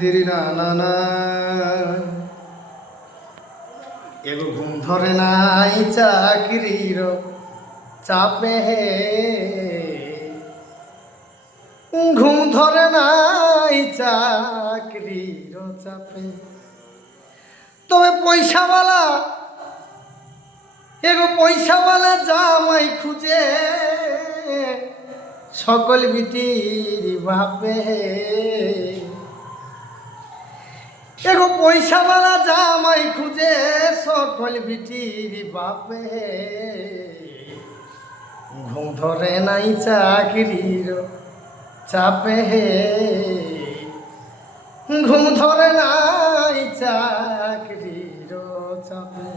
দিরি না না না এগো ঘুম ধরে নাই চাকরির চাপে, ঘুম ধরে নাই চাকরির চাপে। তবে পয়সাওয়ালা এগো পয়সাওয়ালা জামাই খুঁজে সকল বিটির বাপে। এগো পয়সাওয়ালা জামাই খুঁজে সকল বিটির বাপে, ঘুম ধরে নাই চাকরির চাপে, ঘুম ধরে নাই চাকরির চাপে।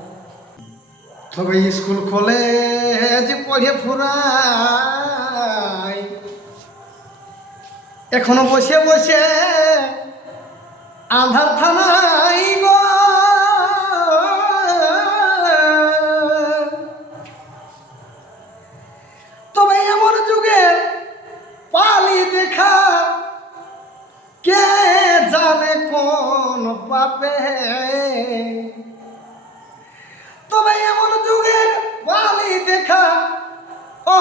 তবে স্কুল কলেজ পড়ে ফুরাই এখনো বসে বসে আধার থানাই গো। তবে এমন যুগে পালি দেখা কে জানে কোন পাপে। তবে এমন যুগের পালি দেখা ও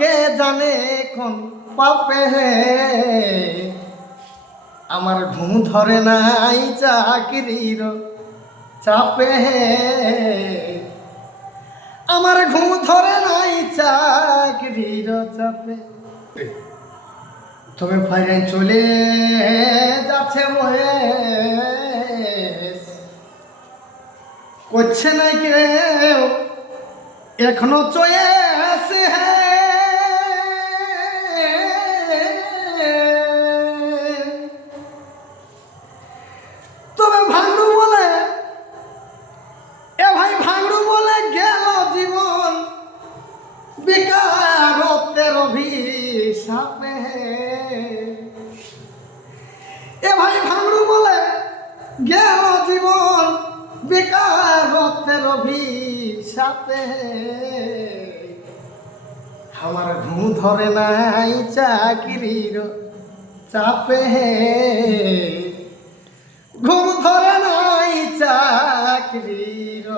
কে জানে কোন পাপে। আমার ঘুম ধরে নাই চাকরির চাপে, আমার ঘুম ধরে নাই চাকরির চাপে। তবে ফাইন চলে যাচ্ছে বয়ে করছে না কেউ এখনো চয়ে আসে। তবে ভাঙড়ু বলে এ ভাই ভাঙড়ু বলে গেল জীবন বেকারত্বের অভিশাপে। এ ভাই ভাঙড়ু বলে গেল জীবন বেকারত্বের অভিশাপে। আমার ঘুম ধরে নাই চাকরির চাপে, ঘুম ধরে নাই চাকরির